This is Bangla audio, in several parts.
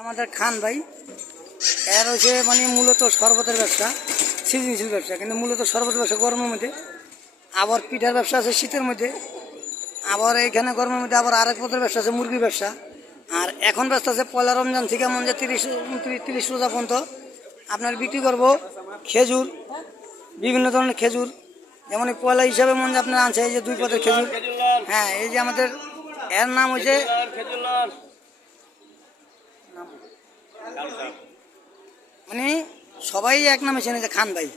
আমাদের খান ভাই এর হচ্ছে মানে মূলত শরবতের ব্যবসা, সৃজনশীল ব্যবসা, কিন্তু মূলত শরবতের ব্যবসা গরমের মধ্যে। আবার পিঠার ব্যবসা আছে শীতের মধ্যে। আবার এখানে গরমের মধ্যে আবার আরেক পদের ব্যবসা আছে মুরগির ব্যবসা। আর এখন ব্যস্ত আছে পয়লা রমজান থেকে মন যে 30 রোজা পর্যন্ত আপনার বিক্রি করব খেজুর, বিভিন্ন ধরনের খেজুর। যেমন এই পয়লা হিসাবে মন যে আপনার আনছে এই যে 2 পদের খেজুর। হ্যাঁ, এই যে আমাদের এর নাম হচ্ছে মানে সবাই এক নামে চেনে যে খান ভাই।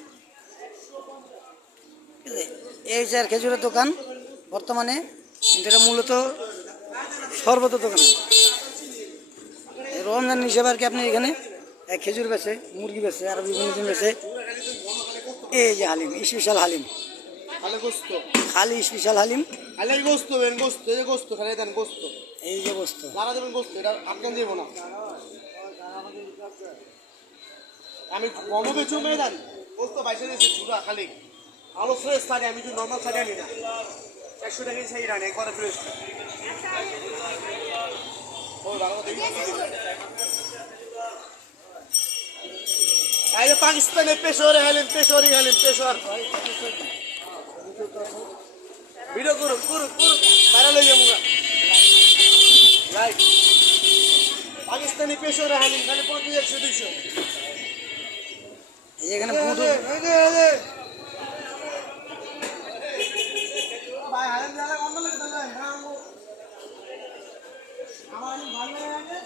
এই যে আর খেজুরের দোকান বর্তমানে, এটা মূলত শরবতের দোকান। রমজান হিসেবে আর কি আপনি এখানে খেজুর বেছে, মুরগি বেছে, আর বিভিন্ন জিনিস বেছে। এই যে হালিম, স্পেশাল হালিম, খালি স্পেশাল হালিম, এই যে গোস্ত আমি কমও বেচু মেয়েদান গোস্ত বাইসে দিয়েছি চুরা খালি আলো ফ্রেশ থাকে। আমি যদি নর্মাল থাকে আনি না 100 টাকা সেই রানি একবারে ফ্রেশ। আরে পাকিস্তানে পেশোরে হালিম, পেশোরি হালিম, পেশোর ভিডিও করুন করুন করুন ভাইরাল হয়ে যাবো। রাইট, পাকিস্তানি পেশোরে হালিম খালি 50-100-200। এখানে ভাই হালিম জায়গা অন্য লোক আমার ভালো লাগে।